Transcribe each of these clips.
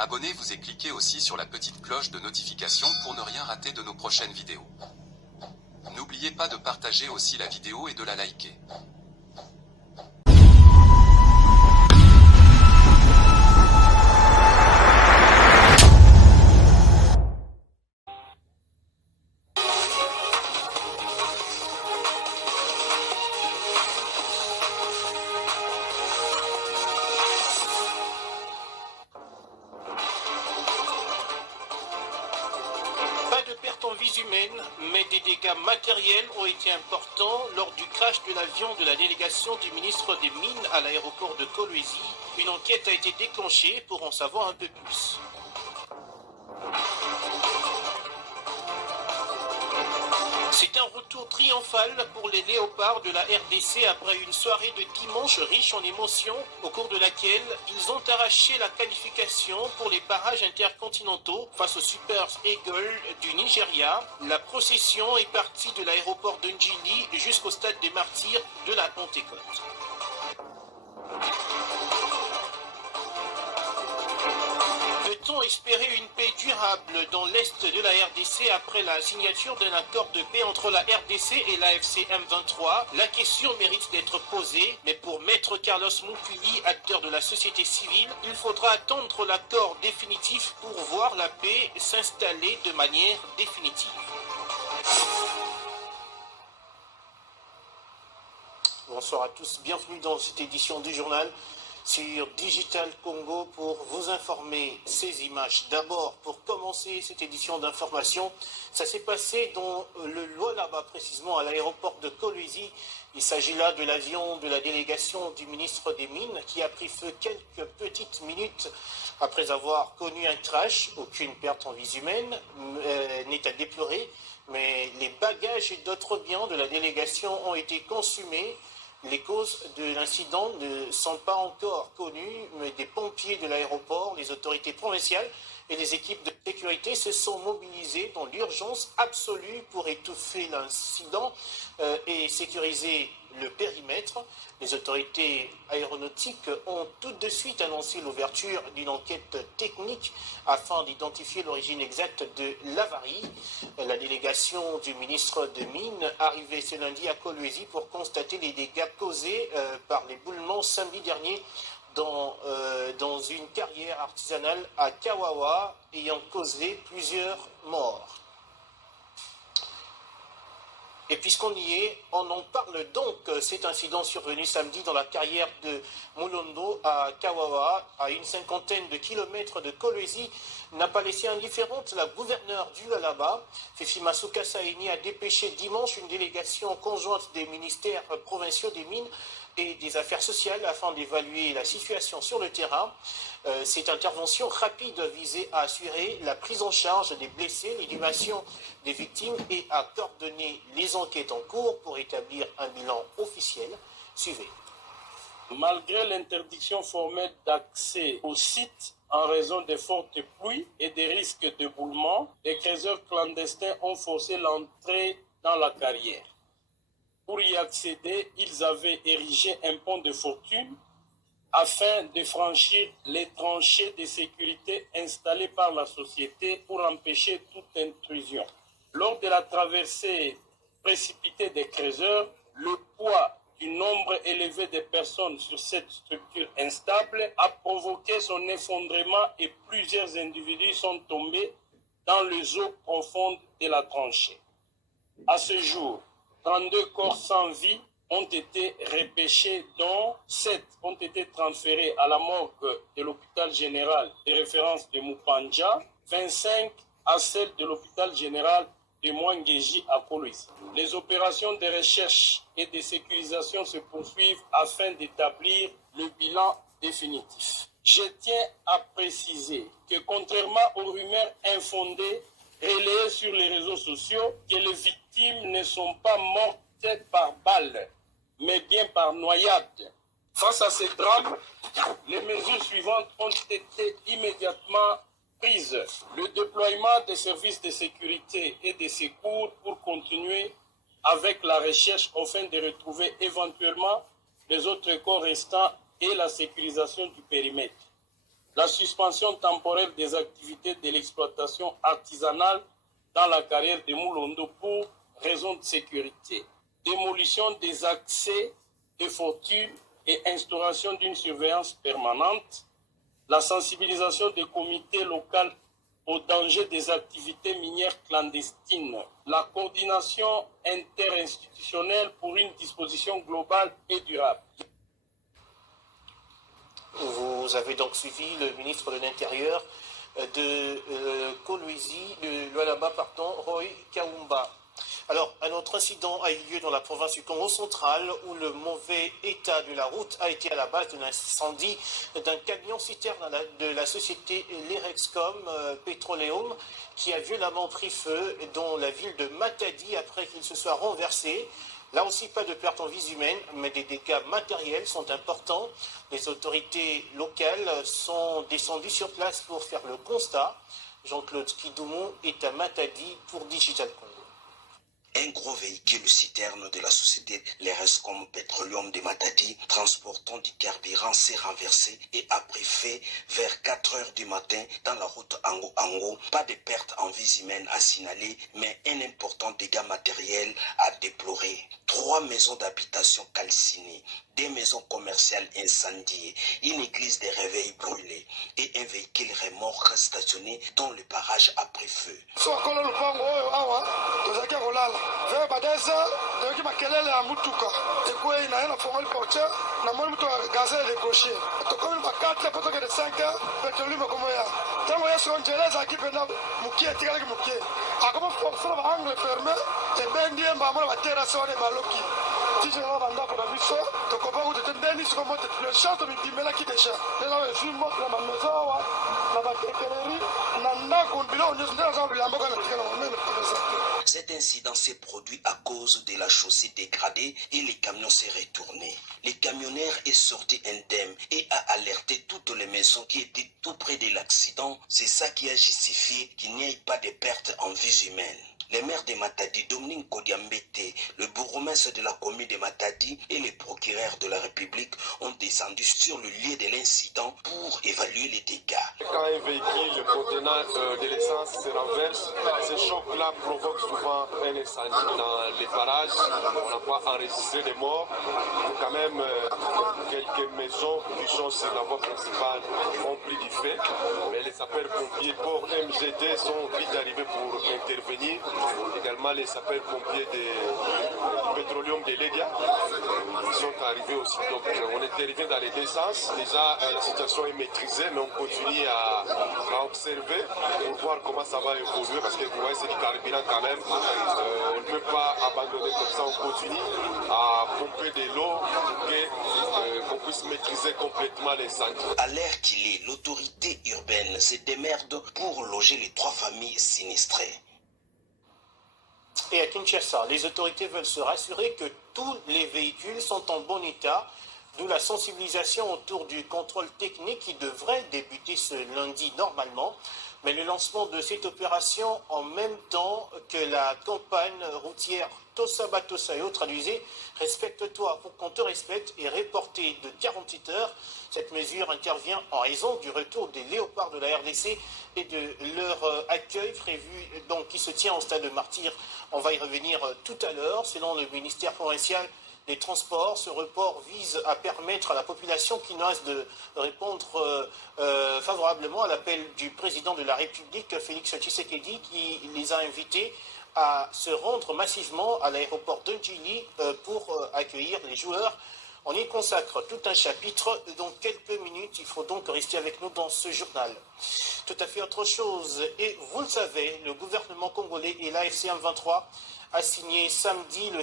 Abonnez-vous et cliquez aussi sur la petite cloche de notification pour ne rien rater de nos prochaines vidéos. N'oubliez pas de partager aussi la vidéo et de la liker. Pas de pertes en vies humaines, mais des dégâts matériels ont été importants lors du crash de l'avion de la délégation du ministre des Mines à l'aéroport de Kolwezi. Une enquête a été déclenchée pour en savoir un peu plus. C'est un retour triomphal pour les léopards de la RDC après une soirée de dimanche riche en émotions au cours de laquelle ils ont arraché la qualification pour les barrages intercontinentaux face aux Super Eagles du Nigeria. La procession est partie de l'aéroport de Njili jusqu'au stade des Martyrs de la Pentecôte. Peut-on espérer une paix durable dans l'est de la RDC après la signature d'un accord de paix entre la RDC et l'AFC M23? La question mérite d'être posée, mais pour Maître Carlos Mukuli, acteur de la société civile, il faudra attendre l'accord définitif pour voir la paix s'installer de manière définitive. Bonsoir à tous, bienvenue dans cette édition du journal sur Digital Congo pour vous informer ces images. D'abord, pour commencer cette édition d'information, ça s'est passé dans le Lualaba, précisément à l'aéroport de Kolwezi. Il s'agit là de l'avion de la délégation du ministre des Mines qui a pris feu quelques petites minutes après avoir connu un crash. Aucune perte en vies humaines n'est à déplorer, mais les bagages et d'autres biens de la délégation ont été consumés. Les causes de l'incident ne sont pas encore connues, mais des pompiers de l'aéroport, les autorités provinciales et les équipes de sécurité se sont mobilisés dans l'urgence absolue pour étouffer l'incident et sécuriser le périmètre. Les autorités aéronautiques ont tout de suite annoncé l'ouverture d'une enquête technique afin d'identifier l'origine exacte de l'avarie. La délégation du ministre des Mines arrivait ce lundi à Kolwezi pour constater les dégâts causés par l'éboulement samedi dernier dans une carrière artisanale à Kawawa, ayant causé plusieurs morts. Et puisqu'on y est, on en parle donc. Cet incident survenu samedi dans la carrière de Mulondo à Kawawa, à une cinquantaine de kilomètres de Kolwezi, n'a pas laissé indifférente la gouverneure du Lualaba. Fifi Masuka Saini a dépêché dimanche une délégation conjointe des ministères provinciaux des Mines et des Affaires sociales afin d'évaluer la situation sur le terrain. Cette intervention rapide visait à assurer la prise en charge des blessés, l'inhumation des victimes et à coordonner les enquêtes en cours pour établir un bilan officiel. Suivez. Malgré l'interdiction formelle d'accès au site en raison des fortes pluies et des risques d'éboulement, les creuseurs clandestins ont forcé l'entrée dans la carrière. Pour y accéder, ils avaient érigé un pont de fortune afin de franchir les tranchées de sécurité installées par la société pour empêcher toute intrusion. Lors de la traversée précipitée des creuseurs, le poids du nombre élevé de personnes sur cette structure instable a provoqué son effondrement et plusieurs individus sont tombés dans les eaux profondes de la tranchée. À ce jour, 32 corps sans vie ont été repêchés, dont 7 ont été transférés à la morgue de l'hôpital général de référence de Mupanja, 25 à celle de l'hôpital général de Mwangeji à Kolwezi. Les opérations de recherche et de sécurisation se poursuivent afin d'établir le bilan définitif. Je tiens à préciser que contrairement aux rumeurs infondées relayées sur les réseaux sociaux, que les victimes ne sont pas mortes par balle, mais bien par noyade. Face à ces drames, les mesures suivantes ont été immédiatement prises. Le déploiement des services de sécurité et de secours pour continuer avec la recherche afin de retrouver éventuellement les autres corps restants et la sécurisation du périmètre. la suspension temporaire des activités de l'exploitation artisanale dans la carrière de Moulondo pour raison de sécurité, démolition des accès de fortune et instauration d'une surveillance permanente, la sensibilisation des comités locaux au danger des activités minières clandestines, la coordination interinstitutionnelle pour une disposition globale et durable. Vous avez donc suivi le ministre de l'Intérieur de Kolwezi, de Lualaba, pardon, Roy Kaumba. Alors, un autre incident a eu lieu dans la province du Congo central où le mauvais état de la route a été à la base de l'incendie d'un camion-citerne de la société Lerexcom Petroleum qui a violemment pris feu dans la ville de Matadi après qu'il se soit renversé. Là aussi, pas de perte en vies humaines, mais des dégâts matériels sont importants. Les autorités locales sont descendues sur place pour faire le constat. Jean-Claude Kidoumou est à Matadi pour Digital Congo. Un gros véhicule citerne de la société Lerexcom Petroleum de Matadi, transportant du carburant, s'est renversé et a pris feu vers 4 heures du matin dans la route Ango-Ango. Pas de pertes en vies humaines à signaler, mais un important dégât matériel à déplorer. 3 maisons d'habitation calcinées, 2 maisons commerciales incendiées, une église de réveil brûlée et un véhicule remorque stationné dont le barrage a pris feu. Vers Badeza, de Makelele à Mutuka, et quoi, il y a un formel porteur, n'a pas de gaz et décroché. Comme il va 4, peut être 5 heures, pétrole comme il y a. Tant qu'il y a sur un gelé, ça qui peut nous mouiller, tirer avec mouiller. À comment forcer l'angle fermé, et bien dire, bah, moi, la terre, ça va être maloki. Si je l'ai vendu pour la vie, donc on va vous dire, Denis, comment le chant de Bimela qui déjà. Et là, je suis mort dans ma maison, la batterie, n'a qu'on bilan, on est dans la boca, Cet incident s'est produit à cause de la chaussée dégradée et les camions s'est retourné. Le camionneur est sorti indemne et a alerté toutes les maisons qui étaient tout près de l'accident. C'est ça qui a justifié qu'il n'y ait pas de pertes en vies humaines. Le maire de Matadi, Dominique Kodiambete, le bourgmestre de la commune de Matadi et le procureur de la République ont descendu sur le lieu de l'incident pour évaluer les dégâts. Quand un véhicule contenant de l'essence se renverse, ce choc-là provoque souvent un incendie dans les parages. On n'a pas enregistré des morts. Quand même, quelques maisons qui sont sur la voie principale ont pris du feu. Mais les sapeurs-pompiers pour MGD sont vite arrivés pour intervenir. Également les sapeurs-pompiers du pétroleum de Lédia sont arrivés aussi. Donc on est arrivé dans les deux sens. Déjà la situation est maîtrisée, mais on continue à observer pour voir comment ça va évoluer parce que vous voyez c'est du carburant quand même. On ne peut pas abandonner comme ça, on continue à pomper de l'eau pour qu'on puisse maîtriser complètement l'incendie. À l'heure qu'il est, l'autorité urbaine se démerde pour loger les 3 familles sinistrées. Et à Kinshasa, les autorités veulent se rassurer que tous les véhicules sont en bon état, d'où la sensibilisation autour du contrôle technique qui devrait débuter ce lundi normalement. Mais le lancement de cette opération en même temps que la campagne routière Tosaba Tosayo, traduisez « Respecte-toi pour qu'on te respecte » est reportée de 48 heures. Cette mesure intervient en raison du retour des léopards de la RDC et de leur accueil prévu, donc qui se tient au stade de Martyr. On va y revenir tout à l'heure. Selon le ministère provincial des Transports, ce report vise à permettre à la population quinoise de répondre favorablement à l'appel du président de la République, Félix Tshisekedi, qui les a invités à se rendre massivement à l'aéroport de Njili pour accueillir les joueurs. On y consacre tout un chapitre dans quelques minutes. Il faut donc rester avec nous dans ce journal. Tout à fait autre chose. Et vous le savez, le gouvernement congolais et l'AFC M23 a signé samedi dans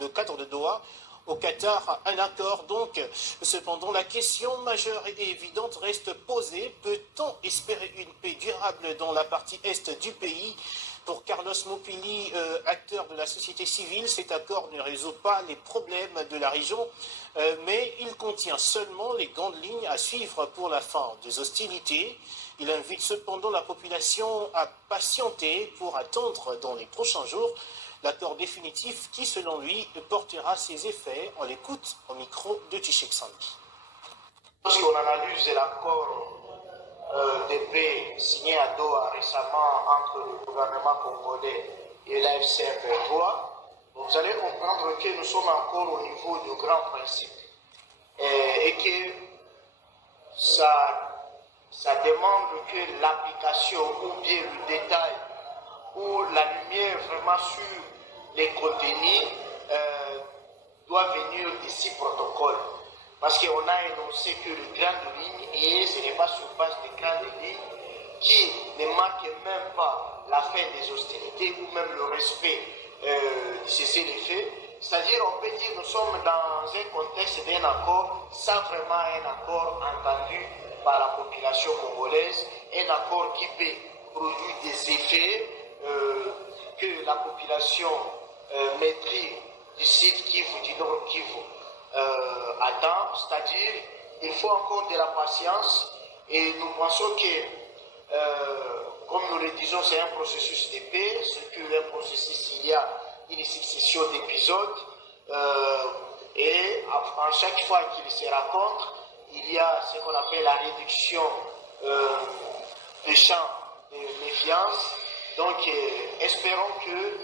le cadre de Doha au Qatar un accord. Donc, cependant, la question majeure et évidente reste posée. Peut-on espérer une paix durable dans la partie est du pays ? Pour Carlos Mopili, acteur de la société civile, cet accord ne résout pas les problèmes de la région, mais il contient seulement les grandes lignes à suivre pour la fin des hostilités. Il invite cependant la population à patienter pour attendre dans les prochains jours l'accord définitif qui, selon lui, portera ses effets. On l'écoute au micro de Tchèque Sandy. Lorsqu'on analyse l'accord de paix signé à Doha récemment entre le gouvernement congolais et l'AFC M23, vous allez comprendre que nous sommes encore au niveau de grands principes et que ça demande que l'application ou bien le détail ou la lumière vraiment sur les contenus doit venir de ces protocoles. Parce qu'on a énoncé que les grandes lignes, et ce n'est pas sur base des grandes lignes, qui ne marquent même pas la fin des hostilités ou même le respect du cessez-le-feu. C'est-à-dire, on peut dire que nous sommes dans un contexte d'un accord sans vraiment un accord entendu par la population congolaise, un accord qui peut produire des effets que la population maîtrise du sud Kivu, du nord Kivu, attend, c'est-à-dire il faut encore de la patience et nous pensons que, comme nous le disons, c'est un processus de paix, c'est qu'un processus, il y a une succession d'épisodes et à chaque fois qu'ils se rencontrent, il y a ce qu'on appelle la réduction des champs de méfiance. Donc espérons que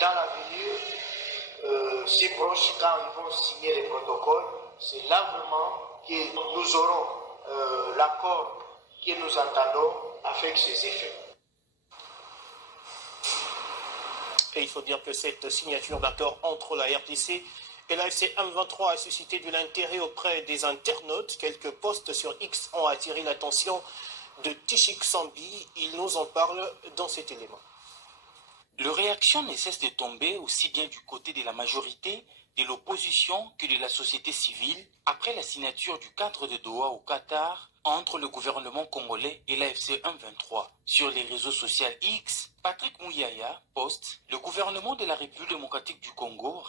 dans l'avenir, si proche, quand ils vont signer les protocoles, c'est là vraiment que nous aurons l'accord que nous entendons avec ses effets. Et il faut dire que cette signature d'accord entre la RDC et l'AFC M23 a suscité de l'intérêt auprès des internautes. Quelques posts sur X ont attiré l'attention de Tichik Sambi. Il nous en parle dans cet élément. Les réactions ne cessent de tomber aussi bien du côté de la majorité, de l'opposition que de la société civile après la signature du cadre de Doha au Qatar entre le gouvernement congolais et l'AFC M23. Sur les réseaux sociaux X, Patrick Mouyaya poste « Le gouvernement de la République démocratique du Congo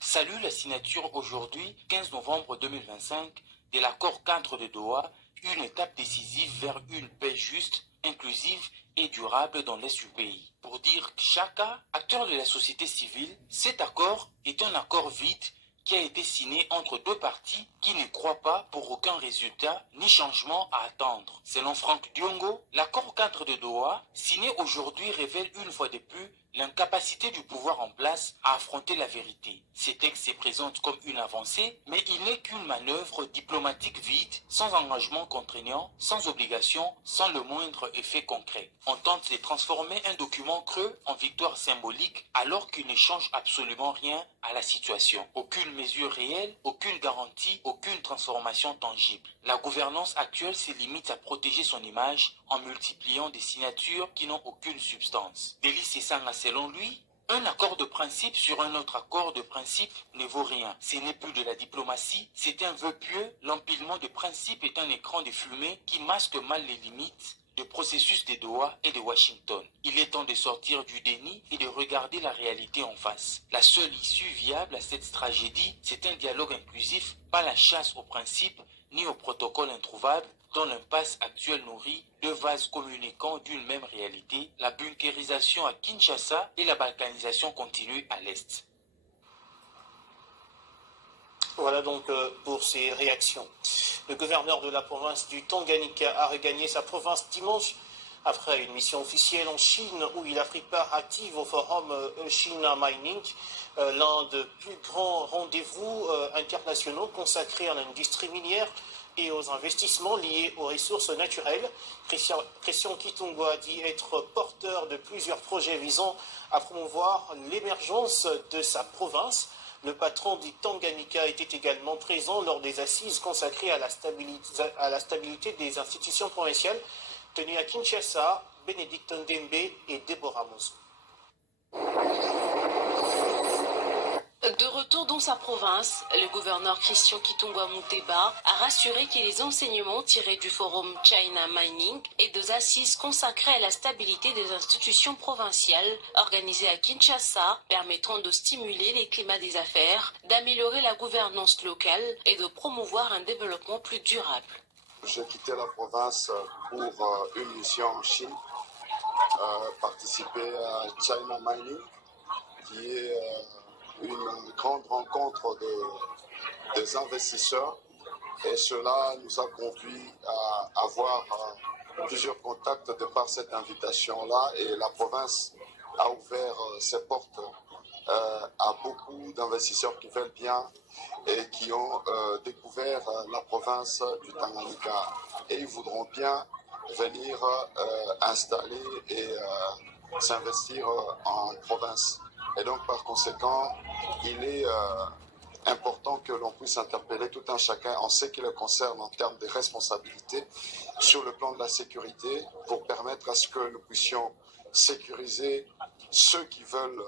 salue la signature aujourd'hui, 15 novembre 2025, de l'accord cadre de Doha, une étape décisive vers une paix juste, inclusive et durable dans l'est du pays. » Pour dire Chaka, acteur de la société civile, cet accord est un accord vide qui a été signé entre deux parties qui ne croient pas pour aucun résultat ni changement à attendre. Selon Franck Diongo, l'accord cadre de Doha, signé aujourd'hui, révèle une fois de plus l'incapacité du pouvoir en place à affronter la vérité. Ces textes se présentent comme une avancée, mais il n'est qu'une manœuvre diplomatique vide, sans engagement contraignant, sans obligation, sans le moindre effet concret. On tente de transformer un document creux en victoire symbolique alors qu'il ne change absolument rien à la situation. Aucune mesure réelle, aucune garantie, aucune transformation tangible. La gouvernance actuelle se limite à protéger son image en multipliant des signatures qui n'ont aucune substance. Délice Sanga, selon lui, un accord de principe sur un autre accord de principe ne vaut rien. Ce n'est plus de la diplomatie, c'est un vœu pieux. L'empilement de principes est un écran de fumée qui masque mal les limites du processus de Doha et de Washington. Il est temps de sortir du déni et de regarder la réalité en face. La seule issue viable à cette tragédie, c'est un dialogue inclusif, pas la chasse aux principes ni au protocole introuvable, dont l'impasse actuelle nourrit deux vases communicants d'une même réalité, la bunkérisation à Kinshasa et la balkanisation continue à l'Est. Voilà donc pour ces réactions. Le gouverneur de la province du Tanganyika a regagné sa province dimanche après une mission officielle en Chine où il a pris part active au forum China Mining, l'un des plus grands rendez-vous internationaux consacrés à l'industrie minière et aux investissements liés aux ressources naturelles. Christian Kitungwa dit être porteur de plusieurs projets visant à promouvoir l'émergence de sa province. Le patron du Tanganyika était également présent lors des assises consacrées à la stabilité des institutions provinciales tenues à Kinshasa, Bénédicte Ndembe et Deborah Moussou. De retour dans sa province, le gouverneur Christian Kitungwa Muteba a rassuré que les enseignements tirés du forum China Mining et des assises consacrées à la stabilité des institutions provinciales organisées à Kinshasa permettront de stimuler les climats des affaires, d'améliorer la gouvernance locale et de promouvoir un développement plus durable. J'ai quitté la province pour une mission en Chine, participer à China Mining, qui est une grande rencontre des investisseurs Et cela nous a conduit à avoir plusieurs contacts de par cette invitation-là, et la province a ouvert ses portes à beaucoup d'investisseurs qui veulent bien et qui ont découvert la province du Tanganyika, et ils voudront bien venir installer et s'investir en province. Et donc par conséquent, il est important que l'on puisse interpeller tout un chacun en ce qui le concerne en termes de responsabilité sur le plan de la sécurité, pour permettre à ce que nous puissions sécuriser ceux qui veulent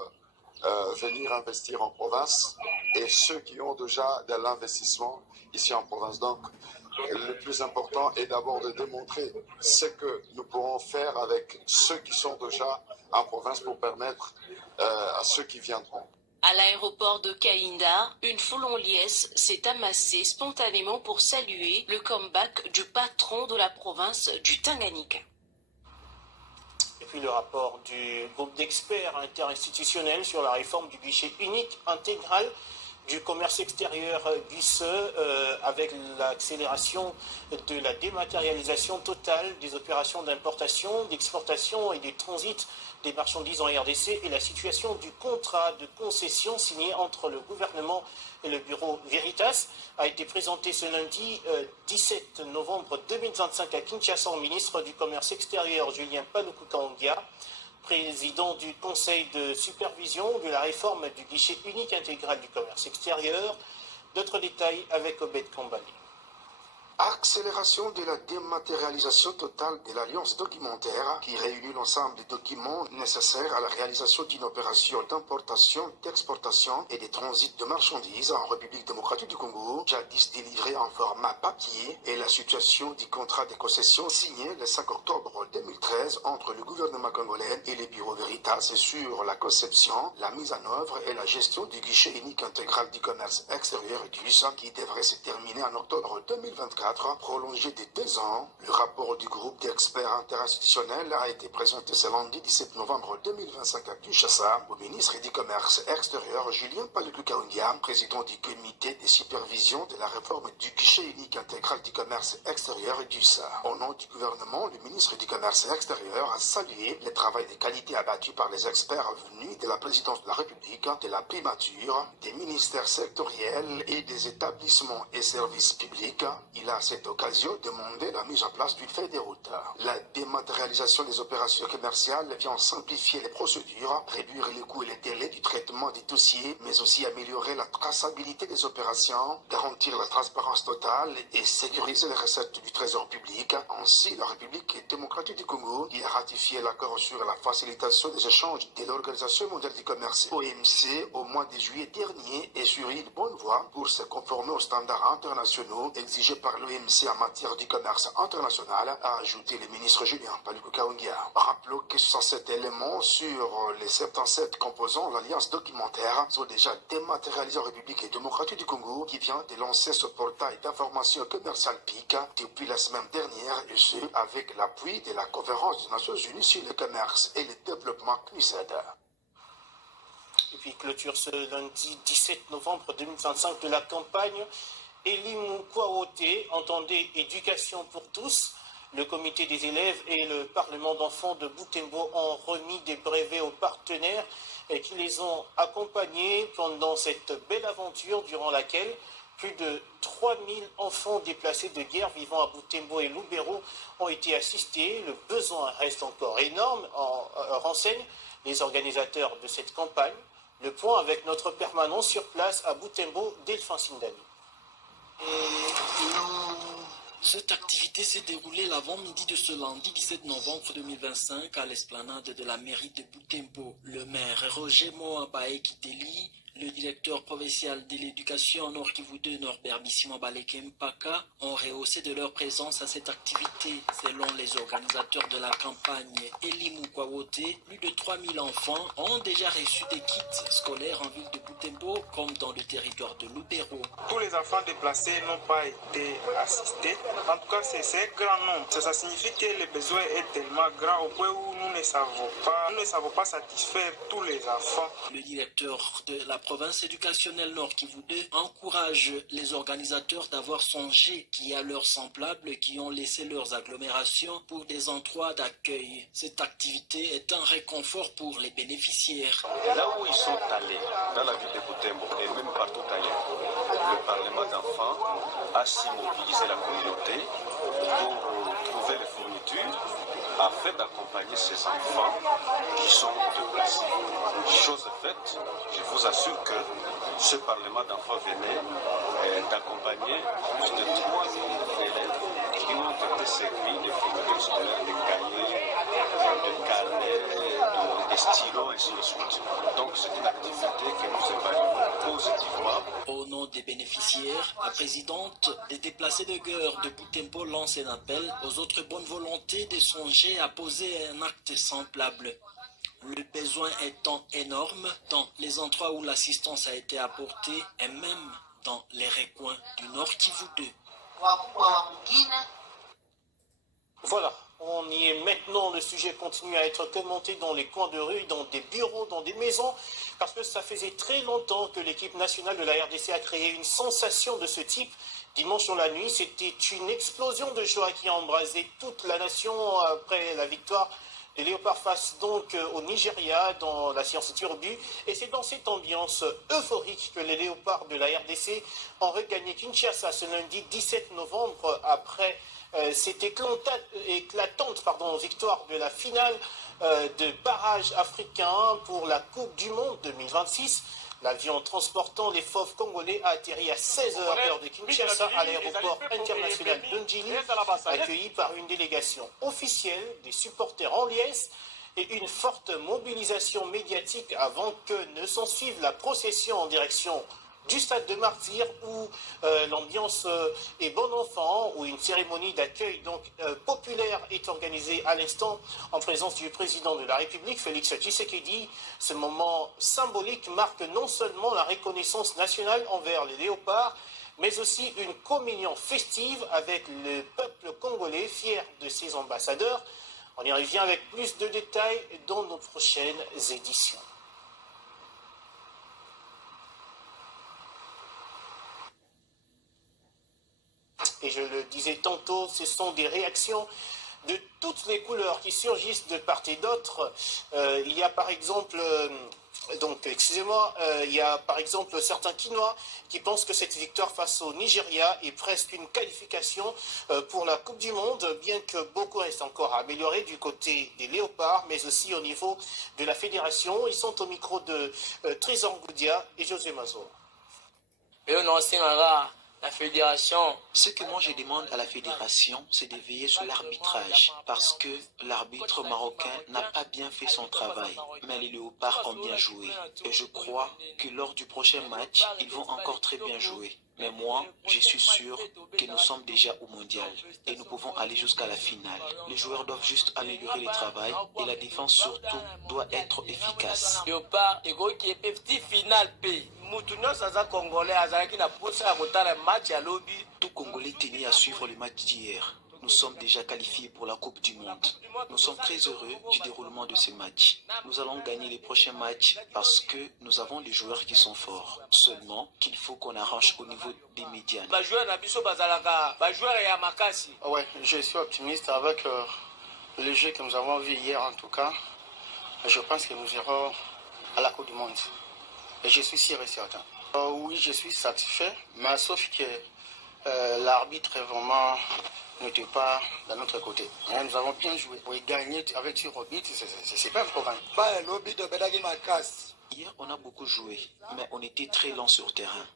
venir investir en province et ceux qui ont déjà de l'investissement ici en province. Donc le plus important est d'abord de démontrer ce que nous pourrons faire avec ceux qui sont déjà en province pour permettre à ceux qui viendront. À l'aéroport de Kainda, une foule en liesse s'est amassée spontanément pour saluer le comeback du patron de la province du Tanganyika. Et puis le rapport du groupe d'experts interinstitutionnels sur la réforme du guichet unique intégral du commerce extérieur GUICE, avec l'accélération de la dématérialisation totale des opérations d'importation, d'exportation et du transit des marchandises en RDC, et la situation du contrat de concession signé entre le gouvernement et le bureau Veritas a été présenté ce lundi 17 novembre 2025 à Kinshasa au ministre du Commerce extérieur Julien Paluku-Kahongya, président du Conseil de supervision de la réforme du guichet unique intégral du commerce extérieur. D'autres détails avec Obed Kambali. Accélération de la dématérialisation totale de l'alliance documentaire qui réunit l'ensemble des documents nécessaires à la réalisation d'une opération d'importation, d'exportation et de transit de marchandises en République démocratique du Congo, jadis délivrée en format papier, et la situation du contrat de concession signé le 5 octobre 2013 entre le gouvernement congolais et les bureaux Veritas sur la conception, la mise en œuvre et la gestion du guichet unique intégral du commerce extérieur GUICE qui devrait se terminer en octobre 2024. Prolongé de 2 ans, le rapport du groupe d'experts interinstitutionnels a été présenté ce lundi 17 novembre 2025 à Kinshasa au ministre du Commerce extérieur Julien Paluku-Kahongya, président du comité de supervision de la réforme du guichet unique intégral du commerce extérieur GUICE. Au nom du gouvernement, le ministre du Commerce extérieur a salué le travail de qualité abattu par les experts venus de la présidence de la République, de la primature, des ministères sectoriels et des établissements et services publics. Il a à cette occasion demandé la mise en place d'une feuille de route. La dématérialisation des opérations commerciales vient simplifier les procédures, réduire les coûts et les délais du traitement des dossiers, mais aussi améliorer la traçabilité des opérations, garantir la transparence totale et sécuriser les recettes du trésor public. Ainsi, la République démocratique du Congo, qui a ratifié l'accord sur la facilitation des échanges de l'Organisation mondiale du commerce OMC au mois de juillet dernier, est sur une bonne voie pour se conformer aux standards internationaux exigés par l'OMC en matière du commerce international, a ajouté le ministre Julien Paluku-Kahongya. Rappelons que 67 éléments sur les 77 composants l'alliance documentaire sont déjà dématérialisés en République démocratique du Congo, qui vient de lancer ce portail d'information commerciale PIC depuis la semaine dernière, et ce avec l'appui de la conférence des Nations Unies sur le commerce et le développement CNUSED. Et puis clôture ce lundi 17 novembre 2025 de la campagne Elimu Kwaote, entendez éducation pour tous. Le comité des élèves et le Parlement d'enfants de Butembo ont remis des brevets aux partenaires qui les ont accompagnés pendant cette belle aventure durant laquelle plus de 3000 enfants déplacés de guerre vivant à Butembo et Lubero ont été assistés. Le besoin reste encore énorme, renseignent les organisateurs de cette campagne. Le point avec notre permanent sur place à Butembo, Delphin Sindani. Cette activité s'est déroulée l'avant-midi de ce lundi 17 novembre 2025 à l'esplanade de la mairie de Butembo. Le maire Roger Moabae Kiteli, le directeur provincial de l'éducation Nord Kivu 2 Norbert Bissimo Baleke Mpaka ont rehaussé de leur présence à cette activité. Selon les organisateurs de la campagne Elimu Kwaote, plus de 3000 enfants ont déjà reçu des kits scolaires en ville de Butembo comme dans le territoire de Lubero. Tous les enfants déplacés n'ont pas été assistés. En tout cas, c'est un grand nombre. Ça signifie que le besoin est tellement grand au point où nous ne savons pas satisfaire tous les enfants. Le directeur de la province éducationnelle Nord Kivu 2 encourage les organisateurs d'avoir songé qu'il y a leurs semblables qui ont laissé leurs agglomérations pour des endroits d'accueil. Cette activité est un réconfort pour les bénéficiaires. Là où ils sont allés, dans la ville de Butembo et même partout ailleurs, le Parlement d'enfants a su mobiliser la communauté pour trouver les fournitures afin d'accompagner ces enfants qui sont déplacés. Chose faite, je vous assure que ce Parlement d'enfants venait d'accompagner plus de 3000 élèves qui ont été servis de fournitures scolaires, de cahiers, de carnets, de stylos, ainsi de suite. Donc c'est une activité que nous évaluons positivement. Au nom des bénéficiaires, la présidente des déplacés de guerre de Butembo lance un appel aux autres bonnes volontés de songer à poser un acte semblable. Le besoin étant énorme dans les endroits où l'assistance a été apportée et même dans les recoins du Nord Kivu 2. Voilà, on y est maintenant. Le sujet continue à être commenté dans les coins de rue, dans des bureaux, dans des maisons, parce que ça faisait très longtemps que l'équipe nationale de la RDC a créé une sensation de ce type. Dimanche dans la nuit, c'était une explosion de joie qui a embrasé toute la nation après la victoire des Léopards face donc au Nigeria dans la séance tir au but. Et c'est dans cette ambiance euphorique que les Léopards de la RDC ont regagné Kinshasa ce lundi 17 novembre après cette éclatante victoire de la finale de barrage africain pour la Coupe du Monde 2026. L'avion transportant les fauves congolais a atterri à 16h heure de Kinshasa à l'aéroport international de Njili, accueilli par une délégation officielle des supporters en liesse et une forte mobilisation médiatique avant que ne s'en suive la procession en direction du stade de Martyrs où l'ambiance est bon enfant, où une cérémonie d'accueil populaire est organisée à l'instant en présence du président de la République, Félix Tshisekedi. Ce moment symbolique marque non seulement la reconnaissance nationale envers les léopards, mais aussi une communion festive avec le peuple congolais fier de ses ambassadeurs. On y revient avec plus de détails dans nos prochaines éditions. Et je le disais tantôt, ce sont des réactions de toutes les couleurs qui surgissent de part et d'autre. Il y a par exemple, il y a par exemple certains Quinois qui pensent que cette victoire face au Nigeria est presque une qualification pour la Coupe du Monde, bien que beaucoup reste encore à améliorer du côté des Léopards, mais aussi au niveau de la fédération. Ils sont au micro de Trésor Goudia et José Mazo. La fédération. Ce que moi je demande à la fédération, c'est de veiller sur l'arbitrage, parce que l'arbitre marocain n'a pas bien fait son travail, mais les Léopards ont bien joué. Et je crois que lors du prochain match, ils vont encore très bien jouer. Mais moi, je suis sûr que nous sommes déjà au mondial et nous pouvons aller jusqu'à la finale. Les joueurs doivent juste améliorer le travail et la défense surtout doit être efficace. Tout Congolais tenait à suivre le match d'hier. Nous sommes déjà qualifiés pour la Coupe du Monde. Nous sommes très heureux du déroulement de ce match. Nous allons gagner les prochains matchs parce que nous avons des joueurs qui sont forts. Seulement qu'il faut qu'on arrange au niveau des médias. Ouais, je suis optimiste avec le jeu que nous avons vu hier en tout cas. Je pense que nous irons à la Coupe du Monde. Et je suis sûr et certain. Oui, je suis satisfait, mais sauf que l'arbitre vraiment n'était pas de notre côté. Nous avons bien joué. Pour gagner avec sur Robit, c'est pas un problème. Hier, on a beaucoup joué, mais on était très lent sur terrain.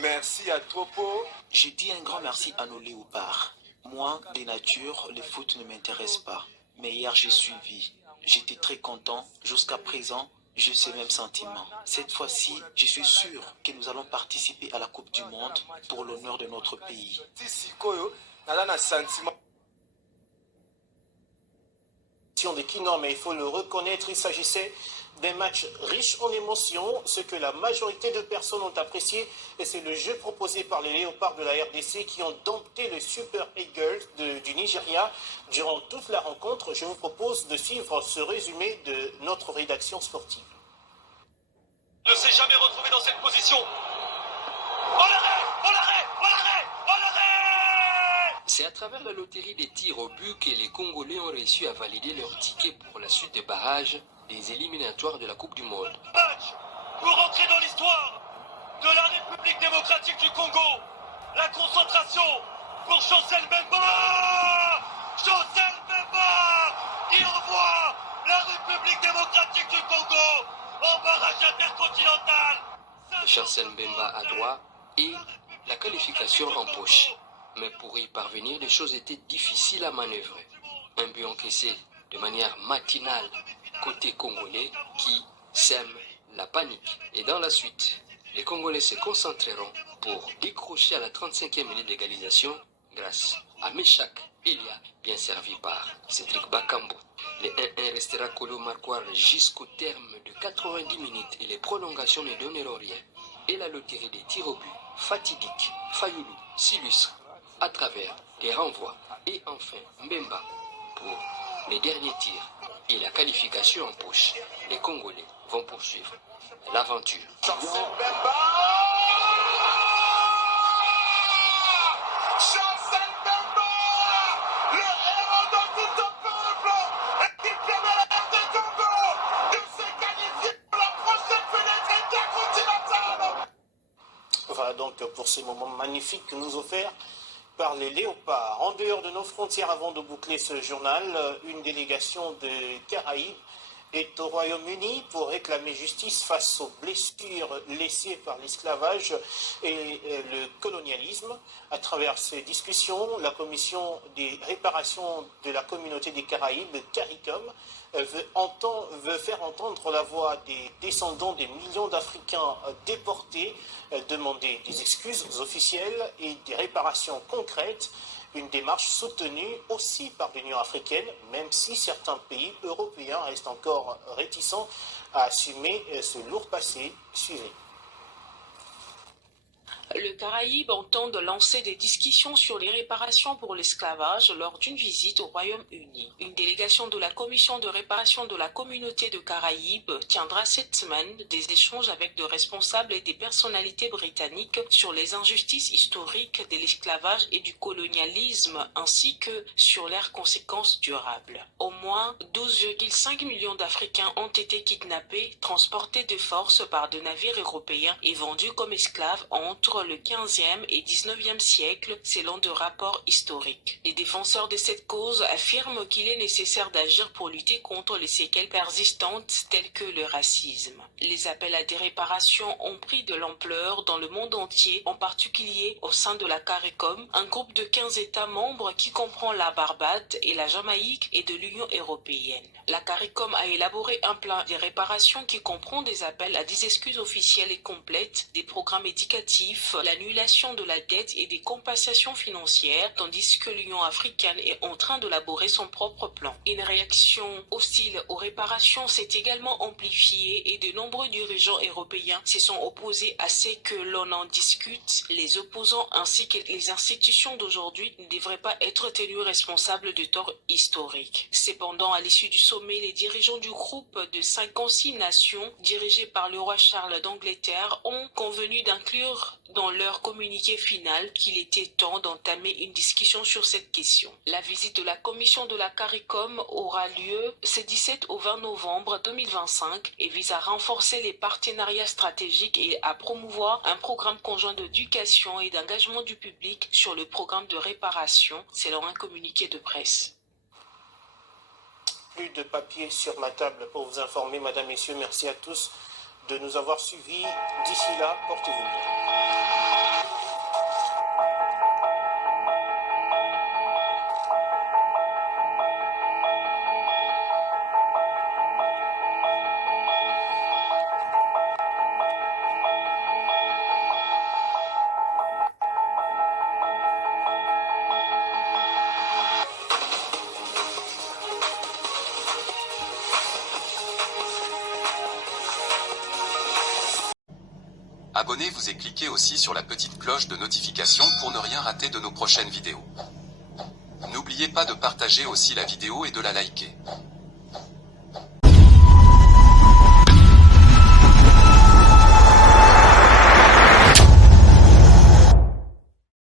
Merci à Tropo. J'ai dit un grand merci à nos léopards. Moi, de nature, le foot ne m'intéresse pas. Mais hier, j'ai suivi. J'étais très content. Jusqu'à présent, j'ai ce même sentiment. Cette fois-ci, je suis sûr que nous allons participer à la Coupe du Monde pour l'honneur de notre pays. Des Quinois, mais il faut le reconnaître, il s'agissait d'un match riche en émotions, ce que la majorité de personnes ont apprécié, et c'est le jeu proposé par les Léopards de la RDC qui ont dompté le Super Eagles du Nigeria durant toute la rencontre. Je vous propose de suivre ce résumé de notre rédaction sportive. ne s'est jamais retrouvé dans cette position. On l'arrête. C'est à travers la loterie des tirs au but que les Congolais ont réussi à valider leur ticket pour la suite des barrages des éliminatoires de la Coupe du Monde. Match pour rentrer dans l'histoire de la République démocratique du Congo. La concentration pour Chancel Mbemba. Chancel Mbemba qui envoie la République démocratique du Congo en barrage intercontinental. Chancel Mbemba à droite et la qualification en poche. Mais pour y parvenir, les choses étaient difficiles à manœuvrer. Un but encaissé de manière matinale côté congolais qui sème la panique. Et dans la suite, les Congolais se concentreront pour décrocher à la 35e minute d'égalisation grâce à Meshak Ilia, bien servi par Cédric Bakambu. Le 1-1 restera collé au marquoir jusqu'au terme de 90 minutes et les prolongations ne donneront rien. Et la loterie des tirs au but, fatidique, Fayoulou s'illustre à travers des renvois. Et enfin, Mbemba pour les derniers tirs et la qualification en poche. Les Congolais vont poursuivre l'aventure. Voilà donc pour ces moments magnifiques que nous offerent par les léopards. En dehors de nos frontières, avant de boucler ce journal, une délégation de Caraïbes est au Royaume-Uni pour réclamer justice face aux blessures laissées par l'esclavage et le colonialisme. À travers ces discussions, la commission des réparations de la communauté des Caraïbes, CARICOM, veut faire entendre la voix des descendants des millions d'Africains déportés, demander des excuses officielles et des réparations concrètes. Une démarche soutenue aussi par l'Union africaine, même si certains pays européens restent encore réticents à assumer ce lourd passé. Suivez. Le Caraïbe entend de lancer des discussions sur les réparations pour l'esclavage lors d'une visite au Royaume-Uni. Une délégation de la Commission de réparation de la communauté de Caraïbes tiendra cette semaine des échanges avec de responsables et des personnalités britanniques sur les injustices historiques de l'esclavage et du colonialisme ainsi que sur leurs conséquences durables. Au moins 12,5 millions d'Africains ont été kidnappés, transportés de force par des navires européens et vendus comme esclaves entre le 15e et 19e siècle, selon de rapports historiques. Les défenseurs de cette cause affirment qu'il est nécessaire d'agir pour lutter contre les séquelles persistantes telles que le racisme. Les appels à des réparations ont pris de l'ampleur dans le monde entier, en particulier au sein de la CARICOM, un groupe de 15 États membres qui comprend la Barbade et la Jamaïque et de l'Union européenne. La CARICOM a élaboré un plan de réparation qui comprend des appels à des excuses officielles et complètes, des programmes éducatifs, l'annulation de la dette et des compensations financières, tandis que l'Union africaine est en train d'élaborer son propre plan. Une réaction hostile aux réparations s'est également amplifiée et de nombreux dirigeants européens se sont opposés à ce que l'on en discute. Les opposants ainsi que les institutions d'aujourd'hui ne devraient pas être tenus responsables de torts historiques. Cependant, à l'issue du sommet, les dirigeants du groupe de 56 nations, dirigés par le roi Charles d'Angleterre, ont convenu d'inclure dans leur communiqué final qu'il était temps d'entamer une discussion sur cette question. La visite de la commission de la CARICOM aura lieu ce 17 au 20 novembre 2025 et vise à renforcer les partenariats stratégiques et à promouvoir un programme conjoint d'éducation et d'engagement du public sur le programme de réparation, selon un communiqué de presse. Plus de papier sur ma table pour vous informer, mesdames, messieurs. Merci à tous de nous avoir suivis. D'ici là, portez-vous bien. Abonnez-vous et cliquez aussi sur la petite cloche de notification pour ne rien rater de nos prochaines vidéos. N'oubliez pas de partager aussi la vidéo et de la liker.